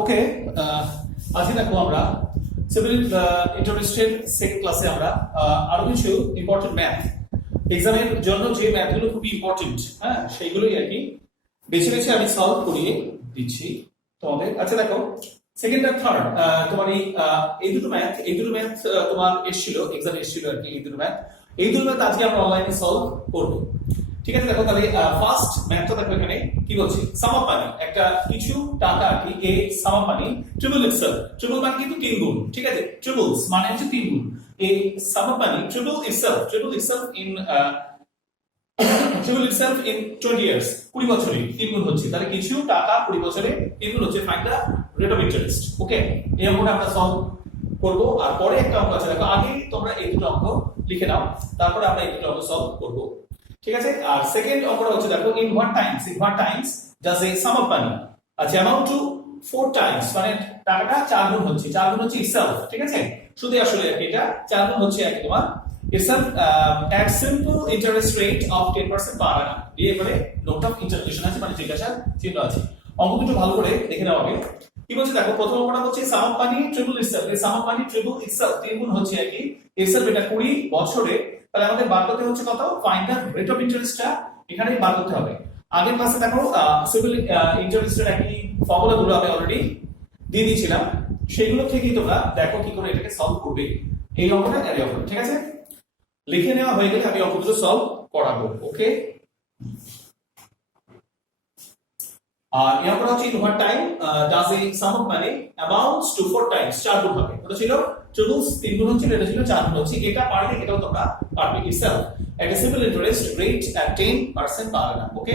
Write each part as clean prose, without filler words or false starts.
ওকে, আজকে দেখো আমরা সিভিল ইন্টারেস্টের সেকেন্ড ক্লাসে আমরা আরো কিছু ইম্পর্টেন্ট ম্যাথ এক্সামের জন্য যে ম্যাথগুলো খুবই ইম্পর্টেন্ট, হ্যাঁ সেইগুলোই আর কি বেছে বেছে আমি সলভ করিয়ে দিচ্ছি তোমাদের। আচ্ছা দেখো, সেকেন্ড আর থার্ড তোমার এই দুটো ম্যাথ তোমার এসেছিল, এক্সামে এসেছিল আর কি। এই দুটো ম্যাথ আজকে আমরা অনলাইনে সলভ করব, ঠিক আছে? দেখো তাহলে ফার্স্ট ম্যাথটা দেখো, এখানে কি বলছে, সাম অফ মানি, একটা কিছু টাকা আর কি, a sum of money triple itself, triple মানে কিন্তু তিন গুণ, ঠিক আছে? ট্রিপলস মানে হচ্ছে তিন গুণ। A sum of money triple itself in 20 years, 20 বছরে তিন গুণ হচ্ছে। তাহলে কিছু টাকা 20 বছরে তিন গুণ হচ্ছে, find the rate of interest. Okay, এই অঙ্কটা আমরা সলভ করব। আর পরে একটা অঙ্ক আছে, দেখো আগে তোমরা এই দুটো অঙ্ক লিখে নাও, তারপরে আমরা এই দুটো অঙ্ক সলভ করব, ঠিক আছে? আর সেকেন্ড অঙ্কটা হচ্ছে দেখো, in what Times does a sum of মানি আচ্ছা অ্যামাউন্ট টু 4 টাইমস, মানে টাকাটা 4 গুণ হচ্ছে, 4 গুণ হচ্ছে ইটসেলফ, ঠিক আছে? শুধু আসলে এটা 4 গুণ হচ্ছে আর কি তোমার itself at simple interest rate of 10% per annum। এই এবারে নোট অফ ইন্টারপ্রিটেশন আছে, মানে জিজ্ঞাসার চিহ্ন আছে। অঙ্ক দুটো ভালো করে দেখে নাও আগে। কি বলছে দেখো, প্রথম অঙ্কটা হচ্ছে সাম অফ মানি ট্রিপল ইটসেলফ, এই সাম অফ মানি ট্রিপল ইটসেলফ তিন গুণ হচ্ছে আর কি ইটসেলফ, এটা 20 বছরে। তাহলে আমাদের বার করতে হচ্ছে কত, ফাইন্ড দা রেট অফ ইন্টারেস্টটা এখানে বার করতে হবে। আগের ক্লাসে দেখো সিভিল ইন্টারেস্টের একই ফর্মুলা গুলো আমি অলরেডি দিয়ে দিয়েছিলাম, সেগুলো থেকেই তোমরা দেখো কি করে এটাকে সলভ করবে। এই অঙ্কটা আর এই অঙ্কটা, ঠিক আছে? লিখে নেওয়া হয়ে গেলে আমি অঙ্কগুলো সলভ করাবো। ওকে, আর এই অঙ্কটা হচ্ছে in what time does a sum of money amounts to 4 Times, 4 গুণ হবে। ওটা ছিল ট্রিপলস 3 গুণ হচ্ছে, এটা ছিল 4 গুণ হচ্ছে। এটা পারলে এটাও তোমরা পারবে itself at a simple interest rate at 10% per annum। ওকে,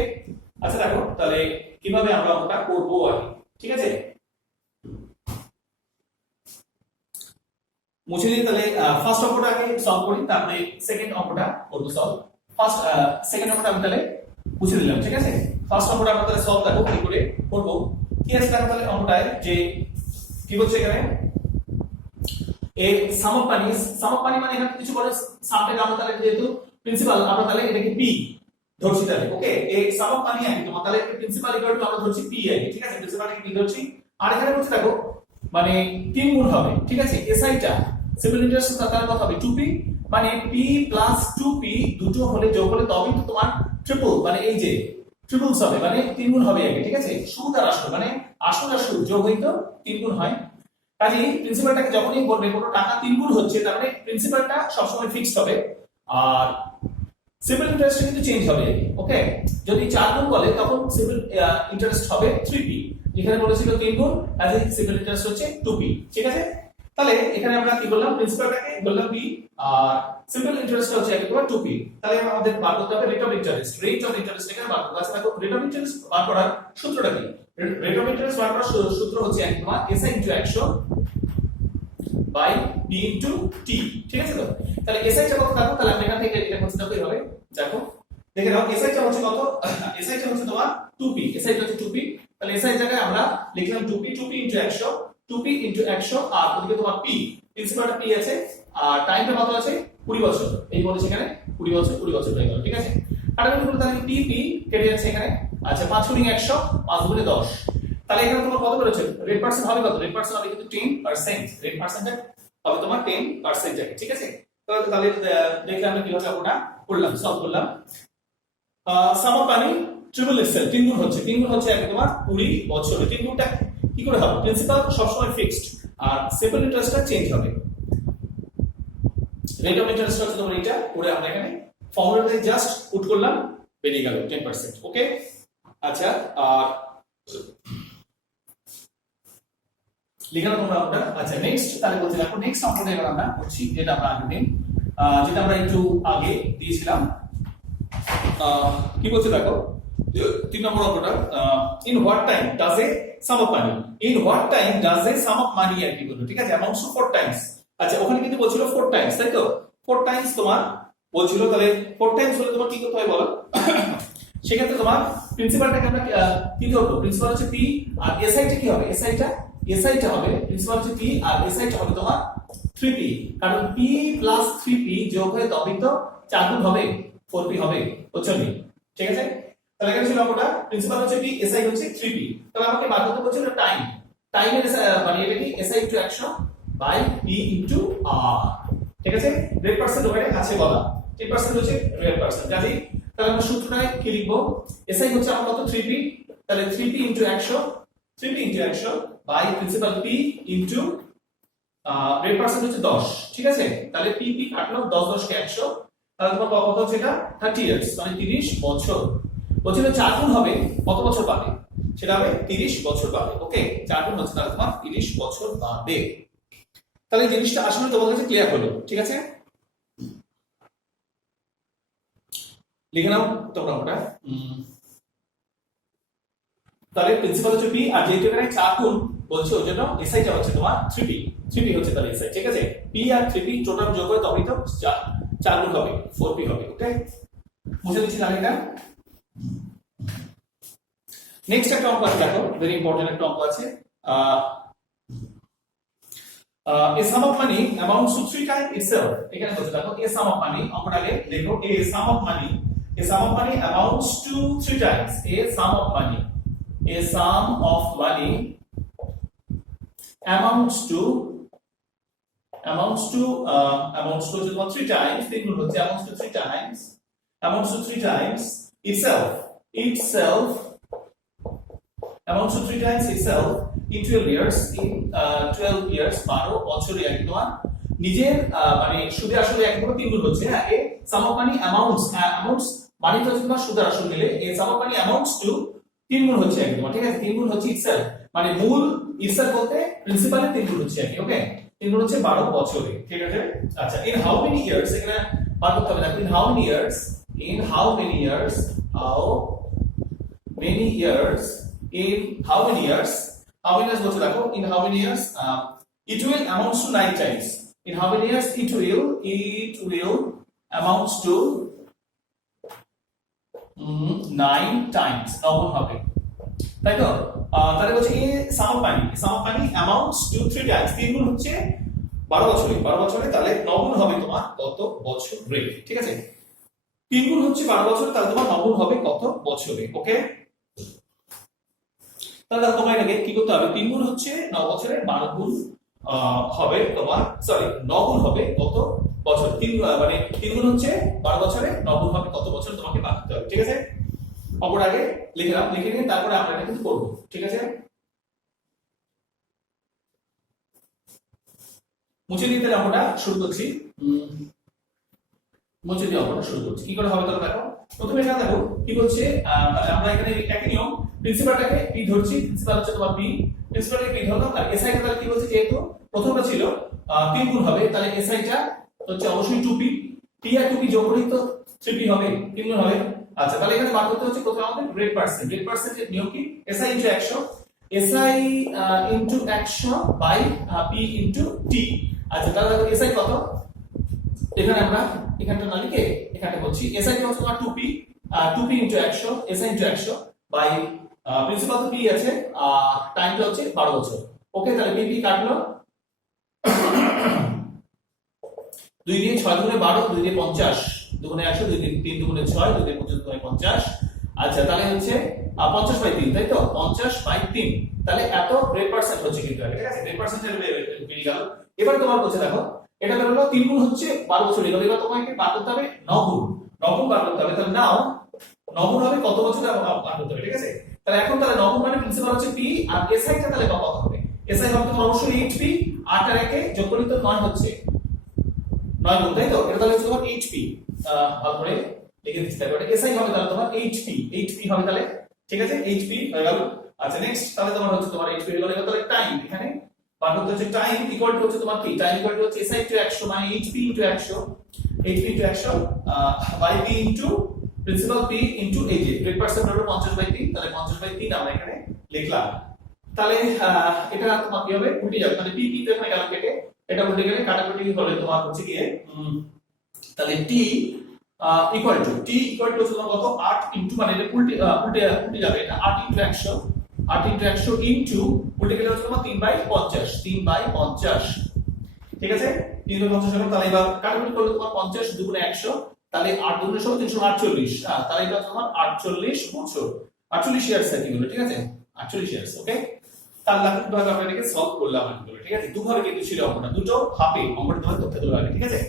আচ্ছা দেখো তাহলে কিভাবে আমরা অঙ্কটা করব আর কি, ঠিক আছে? মুছে দিই। তাহলে ফার্স্ট অঙ্কটা আগে সলভ করি, তারপরে সেকেন্ড অঙ্কটা করব সলভ। সেকেন্ড অঙ্কটা আমি তাহলে মুছে দিলাম, ঠিক আছে? ফার্স্ট অঙ্কটা আমরা তাহলে সলভ দেখো কি করে করব। কি আছে দেখো তাহলে অঙ্কটায়, যে কি বলছে এখানে, এ সাম অফ মানি মানে এখানে কিছু বলে সামটাকে আমরা তাহলে যেহেতু প্রিন্সিপাল, আমরা তাহলে এটাকে পি ধরছি তাহলে। ওকে, এই সাম অফ মানি আছে তোমার, তাহলে প্রিন্সিপাল ইকুয়াল টু আমরা ধরছি পি আছে, ঠিক আছে? প্রিন্সিপালটাকে পি ধরছি। আর এখানে বলছে দেখো মানে 3 গুণ হবে, ঠিক আছে? এসআইটা সিম্পল ইন্টারেস্ট তার কত হবে 2p, মানে p প্লাস 2p দুটো হলে যোগ হলে তবেই তো তোমার ট্রিপল, মানে এই যে ট্রিপলস হবে, মানে 3 গুণ হবে আগে, ঠিক আছে? সুদ আর আসল, মানে আসল আর সুদ যোগ হই তো 3 গুণ হয়। কাজেই প্রিন্সিপালটাকে যখনই বলবে কোনো টাকা 3 গুণ হচ্ছে, তার মানে প্রিন্সিপালটা সবসময় ফিক্সড হবে, আর সিম্পল ইন্টারেস্ট কিন্তু চেঞ্জ হবে। ওকে, যদি 4 গুণ বলে তখন সিম্পল ইন্টারেস্ট হবে 3p, এখানে বলেছিল 3 গুণ, কাজেই সিম্পল ইন্টারেস্ট হচ্ছে 2p, ঠিক আছে? তাহলে এখানে আমরা কি বললাম, প্রিন্সিপালটাকে বললাম p আর সিম্পল ইন্টারেস্ট হচ্ছে একেবারে 2p। তাহলে আমাদের বার করতে হবে রেট অফ ইন্টারেস্ট এখানে বার করতে আছে। দেখো রেট অফ ইন্টারেস্ট বার করার সূত্রটা কি, রেট অফ ইন্টারেস্ট বার করার সূত্র হচ্ছে একদম SI * 100 বাই p * t, ঠিক আছে? তো তাহলে SI টা কত থাকো, তাহলে আমরা এখান থেকে এটা কনসিডার করতে হবে। দেখো দেখে নাও SI টা হচ্ছে কত, SI টা হচ্ছে তোমার 2p, SI টা হচ্ছে 2p। তাহলে SI জায়গায় আমরা লিখলাম 2p * 100, 2p * 100, আর ওদিকে তোমার p, প্রিন্সিপালটা p আছে, আর টাইমটা কত আছে 20 বছর। এই বলেছে এখানে 20 বছর হয়ে গেল, ঠিক আছে? কাটাকুটি করলে তাহলে tp কেটে যাচ্ছে এখানে। আচ্ছা 5 * 100, 5 * 10। তাহলে এখানে তোমার কত বেরোচ্ছে, রেট পার্সেন্ট হবে কত, রেট পার্সেন্ট হবে কিন্তু 10%, রেট পার্সেন্টটা হবে তোমার 10% জায়গায়, ঠিক আছে? তাহলে দেখলে আমরা কিভাবে ওটা করলাম, সলভ করলাম। সাম অফ মানি ট্রিপল ইটসেলফ 3 গুণ হচ্ছে, 3 গুণ হচ্ছে একদম তোমার 20 বছরে। 3 গুণটা কি করে হবে, প্রিন্সিপাল সবসময় ফিক্সড আর সিম্পল ইন্টারেস্টটা চেঞ্জ হবে। রেট অফ ইন্টারেস্ট হচ্ছে তোমার এটা, করে আমরা এখানে ফর্মুলাতে জাস্ট পুট করলাম, বেরিয়ে গেল 10%। ওকে, আচ্ছা আর লিখলাম তোমরা আমরা। আচ্ছা নেক্সট তাহলে বলতে দেখো, নেক্সট অঙ্কটা এবার আমরা করছি, যেটা আমরা আগের দিন যেটা আমরা একটু আগে দিয়েছিলাম। কি বলছে দেখো 3 নম্বর অঙ্কটা, in what time does a sum of money, in what time does a sum of money আর কি বললো, ঠিক আছে? Amounts to 4 times. আচ্ছা ওখানে কিন্তু বলছিল 4 টাইমস, তাই তো? 4 টাইমস তোমার বলছিল, তাহলে 4 টাইমস হলে তোমার কি করতে হয় বলো? সেক্ষেত্রে তোমার প্রিন্সিপালটাকে আমরা কি ধরবো, প্রিন্সিপাল হচ্ছে p, আর SI টা কি হবে, SI টা হবে প্রিন্সিপাল হচ্ছে p, আর SI টা হবে তোমার 3p, কারণ p প্লাস 3p যোগ হয়ে তবেই তো 4 গুণ হবে 4p হবে, বুঝছো নি? ঠিক আছে? তাহলে এখানে ছিল অঙ্কটা প্রিন্সিপাল হচ্ছে p, SI হচ্ছে 3p। তাহলে আমাকে বার করতে বলছিল টাইম, টাইমের মানে এটা কি SI * 100 বাই p * r। ঠিক আছে, রেট পার্সেন্ট ওখানে আছে বলা, 10% হচ্ছে রেট পার্সেন্ট। কাজেই তাহলে আমরা সূত্রটায় কি লিখবো, SI হচ্ছে আমার কত 3p, তাহলে 3p * 100, 3p * 100 by principal p into rate percent হচ্ছে 10। ঠিক আছে, তাহলে p কাটলো 10 10 কে 100, তাহলে তোমার কত হচ্ছে এটা 30 ইয়ার্স মানে 30 বছর। বলছিল 4 গুণ হবে কত বছর পাবে, সেটা হবে 30 বছর পাবে। ওকে, 4 গুণ হচ্ছে তাহলে তোমার 30 বছর পাবে। তাহলে এই জিনিসটা আসলে তোমাদের কাছে ক্লিয়ার হলো। ঠিক আছে, লিখে নাও তোমরা ওটা। তাহলে প্রিন্সিপাল হচ্ছে p, আর যেহেতু এখানে 4 গুণ বলছে ওই জন্য SI টা হচ্ছে তোমার 3p, 3p হচ্ছে তাহলে SI। ঠিক আছে, p আর 3p টোটাল যোগ করে তবেই তো 4 গুণ হবে 4p হবে। ওকে, মুছে দিচ্ছি তাহলে এটা। নেক্সট একটা অঙ্ক আছে, দেখো ভেরি ইম্পর্টেন্ট একটা অঙ্ক আছে। a sum of money amounts to 3 times itself। এখানে বলছে দেখো a sum of money, অঙ্কটা আগে লেখো, a sum of money amounts to 3 times, a sum of money amounts to তোমার 3 times, তিন গুণ হচ্ছে amounts to 3 times itself amounts to 3 times itself in 12 years, in 12 years 12 বছরে আর কি তোমার নিজের মানে সুদে আসলে একদম তিন গুণ হচ্ছে। হ্যাঁ, এ sum of money amounts মানে তো হচ্ছে তোমার সুদ আর আসল মিলে এ sum of money amounts to তিন গুণ হচ্ছে একদম। ঠিক আছে, তিন গুণ হচ্ছে itself মানে মূল itself বলতে প্রিন্সিপালে তিন গুণ হচ্ছে একই। ওকে, তিন গুণ হচ্ছে 12 বছরে। ঠিক আছে, আচ্ছা in how many years, এখানে বার করতে হবে না, in how many years in how many years বলছে দেখো, in how many years it will amounts to 9 times, in how many years it will amounts to 9 times, 9 গুণ হবে, তাই তো। তাহলে বলছে এই sum of money amounts to 3 times, তিন গুণ হচ্ছে 12 বছরে, তাহলে 9 গুণ হবে তোমার কত বছরে। ঠিক আছে, তিন গুণ হচ্ছে 12 বছরে, তাহলে তোমার 9 গুণ হবে কত বছরে। ওকে, তাহলে তোমার এটাকে কি করতে হবে, 3 গুণ হচ্ছে 9 বছরে, 12 গুণ হবে তোমার 9 গুণ হবে কত বছর, 3 মানে 3 গুণ হচ্ছে 12 বছরে, 9 গুণ হবে কত বছর তোমাকে বার করতে হবে। ঠিক আছে, অঙ্কটা আগে লিখে নিয়ে তারপরে আমরা এটা কিন্তু করব। ঠিক আছে, মুছে দিতে অঙ্কটা শুরু করছি। কি করে হবে তাহলে দেখো, প্রথমে এখানে দেখো কি বলছে, আমরা এখানে একই নিয়ম, প্রিন্সিপালটাকে p ধরছি, প্রিন্সিপাল হচ্ছে তোমার p, প্রিন্সিপালটাকে p ধরলাম, আর SI টা তাহলে কি বলছে, যেহেতু প্রথমটা ছিল 3 গুণ হবে, তাহলে SI টা হচ্ছে অবশ্যই 2p, p আর 2p যোগ করলেই তো 3p হবে, 3 গুণ হবে। আচ্ছা, তাহলে এখানে বার করতে হচ্ছে প্রথমে আমাদের রেট পার্সেন্টের নিয়ম কি, SI * 100 বাই p * t। আচ্ছা, তাহলে SI কত, এখানে আমরা এখানটা না লিখে এখানটা বলছি SI টা হচ্ছে তোমার 2p * 100, SI * 100 বাই প্রিন্সিপাল তো p আছে, টাইমটা হচ্ছে 12 বছর। ওকে, তাহলে p কাটলো 2 দিয়ে 6 দুগুণে 12, 2 দিয়ে 50, দুগুণে 100, 2 দিয়ে 3 দুগুণে 6, 2 দিয়ে 25 দুগুণে 50। আচ্ছা, তাহলে হচ্ছে 50/3, তাই তো, 50/3, তাহলে এত রেট পার্সেন্ট হচ্ছে কিন্তু। ঠিক আছে, রেট পার্সেন্টের বেরিয়ে গেল। এবার তোমার বলছে দেখো, এটা বেরোলো 3 গুণ হচ্ছে 12 বছর, এবার তোমাকে বার করতে হবে 9 গুণ বার করতে হবে। তাহলে নাও 9 গুণ হবে কত বছর বার করতে হবে। ঠিক আছে, তাহলে এখন তাহলে 9 গুণ মানে প্রিন্সিপাল হচ্ছে p, আর SI টা তাহলে কত হবে, SI হবে তোমার অবশ্যই 8p, 8 আর 1 যোগ করলে তো 9 হচ্ছে 9 গুণ, তাই তো। এটা তাহলে হচ্ছে তোমার 8p, ভালো করে লিখে দিচ্ছি। তাহলে SI হবে তাহলে তোমার 8p হবে তাহলে। ঠিক আছে, 8p হয়ে গেল। আচ্ছা, নেক্সট তাহলে তোমার হচ্ছে তোমার 8p হয়ে গেল। এবার তাহলে টাইম, এখানে বার করতে হচ্ছে টাইম ইকুয়াল টু হচ্ছে তোমার কি, টাইম ইকুয়াল টু হচ্ছে SI * 100 মানে 8p * 100 by p into principal p into এই যে রেট পার্সেন্ট হলো 50/3, তাহলে 50/3 আমরা এখানে লিখলাম। তাহলে এটা তোমার কি হবে, উল্টে যাবে, মানে p তো এখানে গেল কেটে, এটা উল্টে গেলে কাটাকুটি হলে তোমার হচ্ছে কি, তাহলে t ইকুয়াল টু তোমার কত 8 ইনটু, মানে এটা উল্টে যাবে, এটা 8 * 100 ইনটু উল্টে গেলে হচ্ছে তোমার 3/50। ঠিক আছে, 3/50 হবে। তাহলে এবার কাটাকুটি করলে তোমার 50 দুগুণে 100, তাহলে 8 দুগুণে 16 348, তাহলে এটা তোমার 48 বছর, 48 ইয়ার্স আর কি হলো, ঠিক আছে, 48 ইয়ার্স। ওকে, তাহলে কিভাবে আমরা এটাকে সলভ করলাম আর কি হলো, ঠিক আছে, দুভাবে কিন্তু ছিল অঙ্কটা, দুটো ভাবে অঙ্কটা তোমার করতে হলো আগে, ঠিক আছে।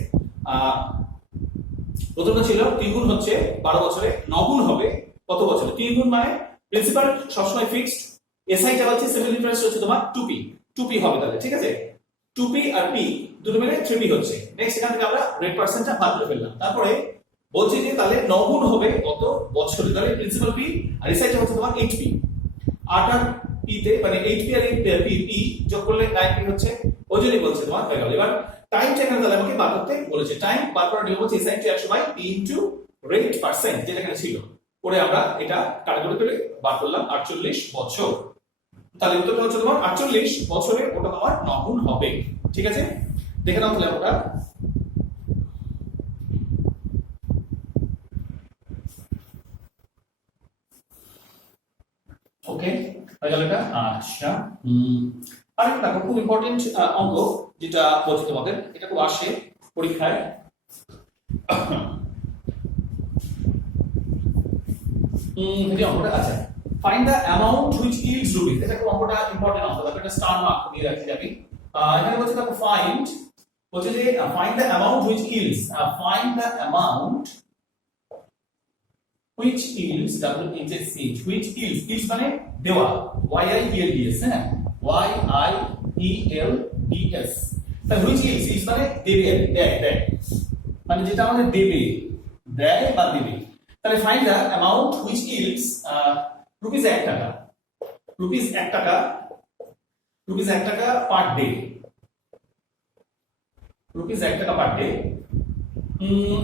প্রথমটা ছিল 3 গুণ হচ্ছে 12 বছরে, 9 গুণ হবে কত বছরে, 3 গুণ মানে প্রিন্সিপাল সবসময় ফিক্সড, এসআইটা হচ্ছে সিম্পল ইন্টারেস্ট হচ্ছে তোমার 2p, 2p হবে তাহলে, ঠিক আছে, 2p আর p দুটো মিলে 3p হচ্ছে। নেক্সট এখান থেকে আমরা রেট পার্সেন্টটা বাদ করে ফেললাম, তারপরে বলছি যে তাহলে 9 গুণ হবে কত বছরে, তাহলে প্রিন্সিপাল p আর এসআইটা হচ্ছে তোমার 8p, 8 আর p তে মানে 8p আর 8p যোগ করলে 9p হচ্ছে, ওই জন্যই বলছে তোমার হয়ে গেল। এবার টাইমটা এখানে তাহলে আমাকে বার করতে বলেছে, টাইম বার করার নিয়ম হচ্ছে SI to 100 by p into rate percent, যেটা এখানে ছিল, করে আমরা এটা কাটাকুটি করে বার করলাম 48 বছর। তাহলে উত্তরটা হচ্ছে তোমার 48 বছরে ওটা তোমার 9 গুণ হবে, ঠিক আছে। দেখে নাও তাহলে আমরা ওকে হয়ে গেল এটা। আচ্ছা, আরেকটা দেখো খুব ইম্পর্টেন্ট অঙ্ক যেটা বলছি তোমাদের, এটা খুব আসে পরীক্ষায়। এই অঙ্কটা আছে, find the amount which yields rupees, এটা খুব অঙ্কটা ইম্পর্টেন্ট অঙ্ক, তারপর এটা স্টার মার্ক দিয়ে রাখতে যাবি। এখানে বলছে দেখো ফাইন্ড, বলছে যে find the amount which yields, find the amount which yields, WHICH, which yields, yields মানে দেওয়া, YIELDS, হ্যাঁ, YIELDS, তাহলে which yields, yields মানে দেবে, দেয়, মানে যেটা আমাদের দেবে, দেয় বা দেবে। তাহলে find the amount which yields rupees 1 টাকা, rupees 1 টাকা, rupees 1 টাকা পার ডে, rupees 1 টাকা per day,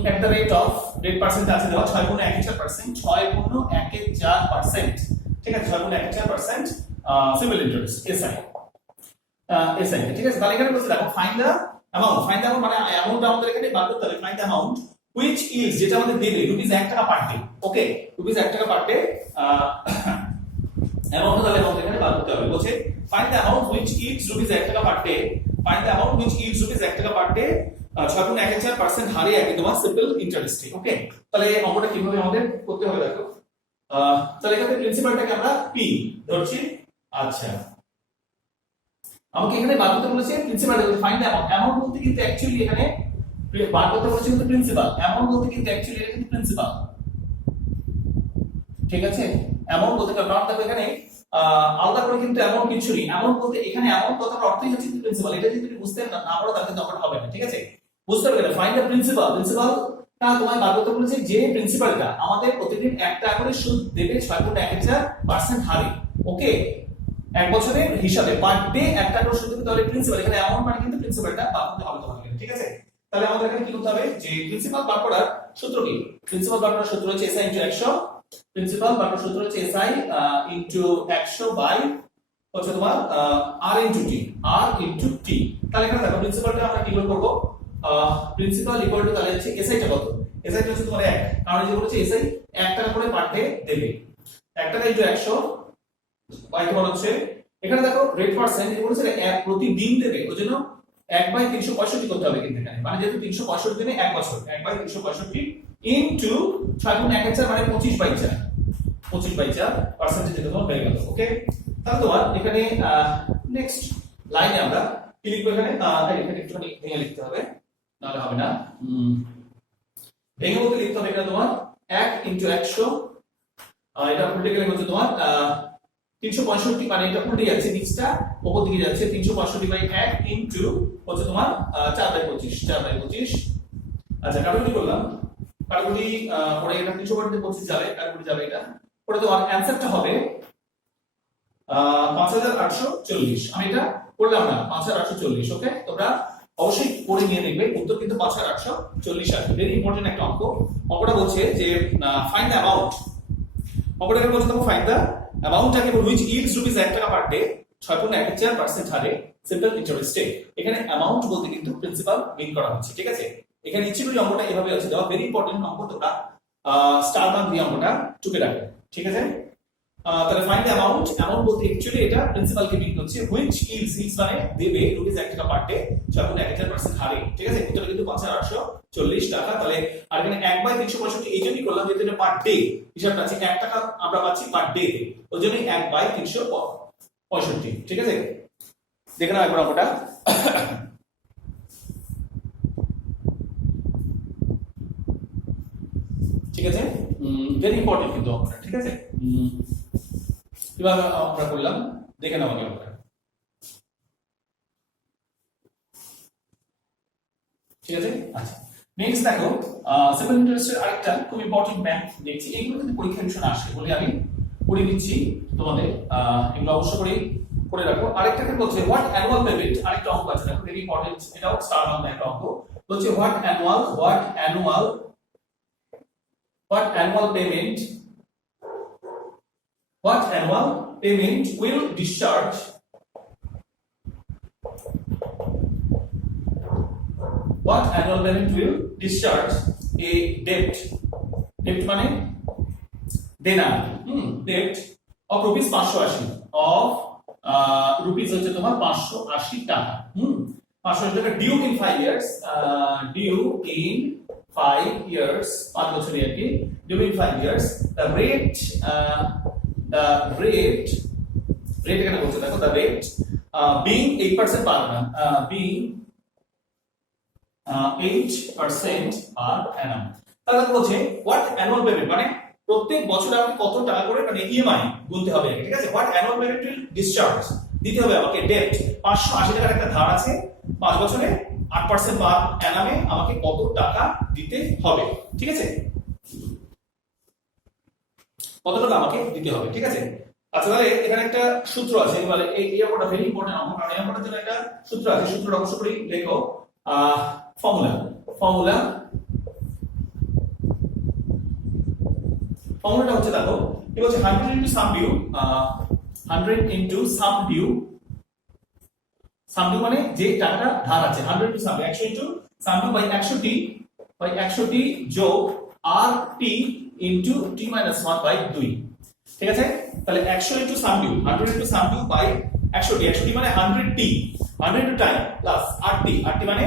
at the rate of rate percent আছে দেওয়া 6 গুণ 1/4%, 6 গুণ 1/4%, ঠিক আছে, 6 গুণ 1/4% সিম্পল ইন্টারেস্ট এসআই, এসআই, ঠিক আছে। তাহলে এখানে বলছে দেখো find the amount, find the মানে অ্যামাউন্ট আমাদের এখানে বার করতে হবে, find the amount which is, যেটা আমাদের দেবে রুপিস 1 টাকা পার ডে। ওকে, রুপিস 1 টাকা পার ডে অ্যামাউন্ট, তাহলে আমাদের এখানে বার করতে হবে, বলছে find the amount which is rupees 1 টাকা per day, find the amount which is rupees 1 টাকা পার ডে 6 গুণ 1/4% হারে একই তোমার সিম্পল ইন্টারেস্টে। ওকে, তাহলে এই অঙ্কটা কিভাবে আমাদের করতে হবে দেখো, তাহলে এখানে প্রিন্সিপালটাকে আমরা p ধরছি। আচ্ছা, আমাকে এখানে বার করতে বলেছে প্রিন্সিপালটা, ফাইন্ড দ্য অ্যামাউন্ট, অ্যামাউন্ট বলতে কিন্তু অ্যাকচুয়ালি এখানে বার করতে বলেছে কিন্তু প্রিন্সিপাল, অ্যামাউন্ট বলতে কিন্তু অ্যাকচুয়ালি এটা কিন্তু প্রিন্সিপাল, ঠিক আছে। অ্যামাউন্ট বলতে কারণ দেখো এখানে আলাদা করে কিন্তু অ্যামাউন্ট কিছু নেই, অ্যামাউন্ট বলতে এখানে অ্যামাউন্ট কথার অর্থই হচ্ছে প্রিন্সিপাল, এটা যদি তুমি বুঝতে না পারো তাহলে কিন্তু অঙ্কটা হবে না, ঠিক আছে, বুঝতে হবে না। ফাইন্ড দ্য প্রিন্সিপাল, প্রিন্সিপালটা তোমায় বার করতে বলেছে যে প্রিন্সিপালটা আমাদের প্রতিদিন 1 টাকা করে সুদ দেবে 6 গুণ 1/4% হারে। ওকে, এক বছরের হিসাবে পার ডে 1 টাকা করে সুদ দেবে, তাহলে প্রিন্সিপাল এখানে অ্যামাউন্ট মানে কিন্তু প্রিন্সিপালটা বার করতে হবে তোমাকে, ঠিক আছে। তাহলে আমাদের এখানে কি করতে হবে, যে প্রিন্সিপাল বার করার সূত্র কি, প্রিন্সিপাল বার করার সূত্র হচ্ছে SI * 100, প্রিন্সিপাল বার করার সূত্র হচ্ছে SI * 100 বাই হচ্ছে তোমার R * T, তাহলে এখানে দেখো প্রিন্সিপালটা আমরা কি করব, প্রিন্সিপাল ইকুয়াল টু তাহলে হচ্ছে SI টা কত, SI টা হচ্ছে তোমার 1, কারণ যে বলেছে SI 1 টাকা করে পার ডে দেবে, 1 টাকা * 100 বাই তোমার হচ্ছে এখানে দেখো রেট পার্সেন্ট কি বলেছে প্রতিদিন দেবে, ওইজন্য 1/365 করতে হবে কিন্তু এখানে, মানে যেহেতু 365 দিনে 1 বছর, 1/365 ইনটু 6 গুণ 1/4 মানে 25/4, 25/4 পার্সেন্টেজ যেটা তোমার হয়ে গেল। ওকে, তাহলে তোমার এখানে নেক্সট লাইনে আমরা কি লিখবো, এখানে এখানে একটুখানি ভেঙে লিখতে হবে, নাহলে হবে না। ভেঙে বলতে লিখতে হবে এখানে তোমার 1 * 100, এটা উল্টে গেলে হচ্ছে তোমার 365, মানে এটা উল্টে যাচ্ছে, নিচটা উপর দিকে যাচ্ছে, 365/1 ইনটু হচ্ছে তোমার 4/25, 4/25। আচ্ছা, কাটাকুটি করলাম, কাটাকুটি পরে এটা 325 যাবে, কাটাকুটি যাবে, এটা পরে তোমার অ্যানসারটা হবে 5840। আমি এটা করলাম না, 5840। ওকে, তোমরা অবশ্যই করে নিয়ে দেখবে, উত্তর কিন্তু 5840 আসবে। ভেরি ইম্পর্টেন্ট একটা অঙ্ক। অঙ্কটা বলছে যে ফাইন্ড দ্য অ্যামাউন্ট, অঙ্কটা বলছে তোমার find the অ্যামাউন্টটাকে which yields rupees 1 টাকা পার ডে 6 গুণ 1/4% হারে সিম্পল ইন্টারেস্টে। এখানে অ্যামাউন্ট বলতে কিন্তু প্রিন্সিপাল মিন করা হচ্ছে, ঠিক আছে। এখানে ইচ্ছিগুলি অঙ্কটা এভাবে আছে দেওয়া, ভেরি ইম্পর্টেন্ট অঙ্ক, তোমরা স্টার মার্ক দিয়ে অঙ্কটা টুকে রাখবে, ঠিক আছে। তাহলে ফাইন্ড দ্য অ্যামাউন্ট, অ্যামাউন্ট বলতে অ্যাকচুয়ালি এটা প্রিন্সিপালকে মিন করছে, হুইচ ইজ মানে দেবে রুপিস 1 টাকা পার ডে, যখন 1000% হারে, ঠিক আছে। উত্তরটা কিন্তু 5840 টাকা। তাহলে আর এখানে 1/365 এই জন্যই করলাম যেহেতু এটা পার ডে হিসাবটা আছে, 1 টাকা আমরা পাচ্ছি পার ডে, ওই জন্যই 1/365, ঠিক আছে। দেখে নাও একবার অঙ্কটা। ঠিক আছে, ভেরি ইম্পর্টেন্ট কিন্তু অঙ্কটা, ঠিক আছে। কিভাবে আমরা করলাম দেখে নাও আগে অঙ্কটা, ঠিক আছে। আচ্ছা, নেক্সট দেখো সিম্পল ইন্টারেস্টের আরেকটা খুব ইম্পর্টেন্ট ম্যাথ দেখছি, এগুলো কিন্তু পরীক্ষা মিশন আসে বলে আমি করে দিচ্ছি তোমাদের, এগুলো অবশ্য করে রাখো। আরেকটা কি বলছে হোয়াট অ্যানুয়াল পেমেন্ট, আরেকটা অঙ্ক আছে দেখো, ভেরি ইম্পর্টেন্ট, এটাও স্টার নাম একটা অঙ্ক, বলছে what annual payment will discharge a debt মানে দেনা, debt of rupees 580 of rupees হচ্ছে তোমার 580 টাকা, 580 টাকা due in 5 years, due in 5 years 5 বছরে আর কি, due in 5 years, the rate এখানে বলছে দেখো, the rate being 8% per annum, being 8% per annum। তাহলে বলছে what annual payment মানে প্রত্যেক বছরে আমাকে কত টাকা করে মানে ইএমআই গুনতে হবে, ঠিক আছে। what annual payment will discharge দিতে হবে আমাকে debt, 580 টাকার একটা ধার আছে 5 বছরে, 8% পার অ্যানামে আমাকে কত টাকা দিতে হবে, ঠিক আছে, কত টাকা আমাকে দিতে হবে, ঠিক আছে। আচ্ছা, তাহলে এখানে একটা সূত্র আছে, মানে এই অঙ্কটা ভেরি ইম্পর্টেন্ট অঙ্ক, কারণ এই অঙ্কটার জন্য একটা সূত্র আছে, সূত্রটা অবশ্য করে লেখো, ফর্মুলাটা হচ্ছে দেখো, কি বলছে 100 into sum due, 100 into sum due মানে যে টাকাটা ধার আছে, 100 into sum, 100 into sum due by 100t যোগ rt into t minus 1 by 2, ঠিক আছে। তাহলে 100 into sum due, 100 into sum due by 100t মানে 100t, 100 into time plus rt মানে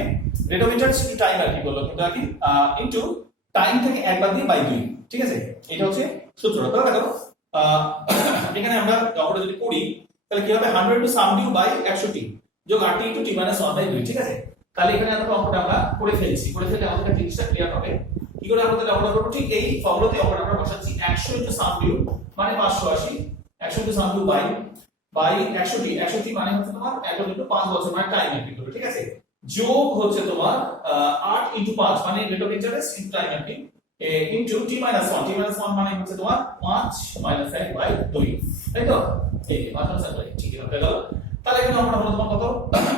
rate of interest into time আর কি বললো কিন্তু আর কি, into টাইম থেকে একবার দিয়ে বাই 2, ঠিক আছে। এটা হচ্ছে সূত্রটা। তাহলে দেখো এখানে আমরা অঙ্কটা যদি করি তাহলে কি হবে, 100 into sum due by 100t যোগ rt into t minus 1 by 2, ঠিক আছে। তাহলে এখানে আমরা অঙ্কটা আমরা করে ফেলে আমাদের জিনিসটা ক্লিয়ার হবে। কি করে আমরা তাহলে অঙ্কটা করব, ঠিক এই ফর্মুলাতে অঙ্কটা আমরা বসাচ্ছি, 100 into sum due মানে 580, 100 into sum due by 100t মানে হচ্ছে তোমার 1 into 5 বছর মানে টাইম এর ভিতরে, ঠিক আছে, যোগ হচ্ছে তোমার 8 into 5 মানে rate of interest into time আর কি, ইনটু t minus 1 মানে হচ্ছে তোমার 5 minus 1 by 2, তাই তো, এই মাত্রা স্যার ঠিক হয়ে গেল। তাহলে এখানে আমরা হলো তোমার কত,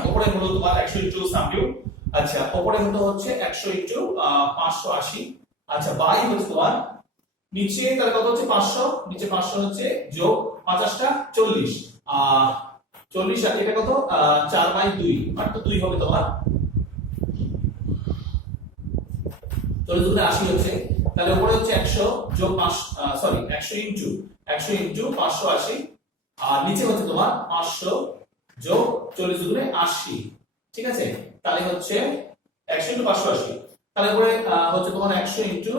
উপরে হলো তোমার 100 into sum due, আচ্ছা উপরে হচ্ছে 100 into 580, আচ্ছা বাই হচ্ছে তোমার নিচে তাহলে কত হচ্ছে 500, নিচে 500 হচ্ছে যোগ 50টা 40, 40 আর এটা কত 4 বাই 2 মানে তো 2 হবে তোমার, 40 দুগুণে 80 হচ্ছে, তাহলে উপরে হচ্ছে 100 যোগ 100 ইনটু 580, আর নিচে হচ্ছে তোমার 500 যোগ 40 দুগুণে 80, ঠিক আছে। তাহলে হচ্ছে 100 ইনটু 580, তাহলে উপরে হচ্ছে তোমার 100 ইনটু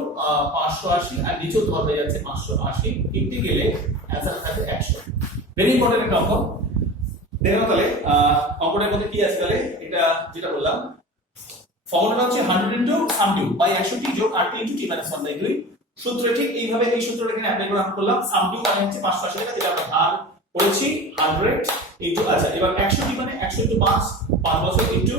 580 আর নিচেও তোমার হয়ে যাচ্ছে 580, কেটে গেলে অ্যানসার থাকবে 100। ভেরি ইম্পর্টেন্ট একটা অঙ্ক, দেখো তাহলে অঙ্কটার মধ্যে কি আছে, তাহলে এটা যেটা বললাম ফর্মুলাটা হচ্ছে 100 into sum due by 100t যোগ rt into t minus 1 by 2, সূত্র ঠিক এইভাবে এই সূত্রটা এখানে অ্যাপ্লাই করে আমরা করলাম। sum due মানে হচ্ছে 580 টাকা যেটা আমরা ধার করেছি, 100 into আচ্ছা এবার 100t মানে 100 into 5 বছর into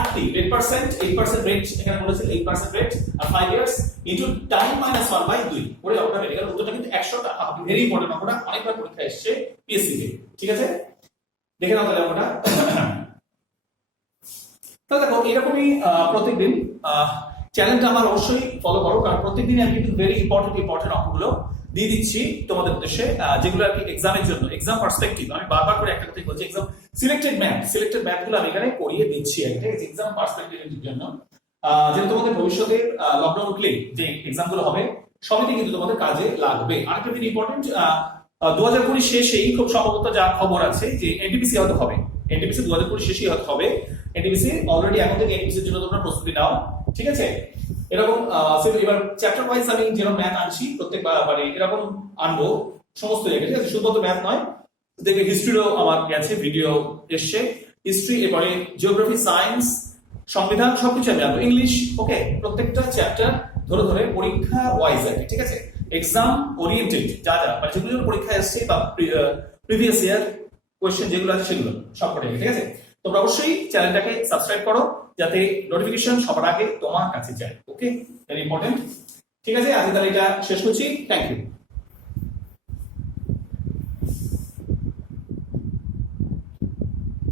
rt rate percent 8% rate এখানে বলেছে 8% rate R 5 years into time minus 1 by 2 পরে আমরা বের গেল উত্তরটা কিন্তু 100 টাকা। ভেরি ইম্পর্টেন্ট অঙ্কটা, অনেকবার পরীক্ষা এসেছে পিএসসি তে, ঠিক আছে। দেখে নাও তাহলে অঙ্কটা। তো দেখো এরকমই প্রত্যেকদিন চ্যানেলটা আমার অবশ্যই ফলো করো, কারণ প্রত্যেকদিন আমি কিন্তু ভেরি ইম্পর্টেন্ট অঙ্কগুলো দিয়ে দিচ্ছি তোমাদের উদ্দেশ্যে, যেগুলো আর কি এক্সামের জন্য, এক্সাম পার্সপেক্টিভ। আমি বারবার করে একটা কথাই বলছি, এক্সাম সিলেক্টেড ম্যাথগুলো আমি এখানে করিয়ে দিচ্ছি, ঠিক আছে, এক্সাম পার্সপেক্টিভের জন্য, যেটা তোমাদের ভবিষ্যতে লকডাউন উঠলে যে এক্সামগুলো হবে সবই কিন্তু তোমাদের কাজে লাগবে। আরেকটা ভেরি ইম্পর্টেন্ট, 2020 শেষেই খুব সম্ভবত যা খবর আছে যে এনটিপিসি হয়তো হবে, এনটিপিসি 2020 শেষেই হয়তো হবে। এনটিপিসি অলরেডি এখন থেকে এনটিপিসির জন্য তোমরা প্রস্তুতি নাও, ঠিক আছে? এরকম এবার চ্যাপ্টার ওয়াইজ আমি যেরকম ম্যাথ আনছি প্রত্যেকবার মানে এরকম আনবো সমস্ত জায়গায়, ঠিক আছে? শুধুমাত্র ম্যাথ নয়, দেখবে হিস্ট্রিরও আমার গেছে ভিডিও এসছে, হিস্ট্রি, এরপরে জিওগ্রাফি, সায়েন্স, সংবিধান, সবকিছু আমি আনবো, ইংলিশ, ওকে? প্রত্যেকটা চ্যাপ্টার ধরে ধরে পরীক্ষা ওয়াইজ আর কি, ঠিক আছে? এক্সাম ওরিয়েন্টেড যা যা মানে যেগুলো পরীক্ষা এসছে বা প্রিভিয়াস ইয়ার কোয়েশ্চেন যেগুলো আছে সেগুলো সবকটাই, ঠিক আছে? তোমরা অবশ্যই চ্যানেলটাকে সাবস্ক্রাইব করো যাতে নোটিফিকেশন সবার আগে তোমার কাছে যায়, ওকে? Very important. ঠিক আছে, আজকে তাহলে এটা শেষ করছি। Thank you.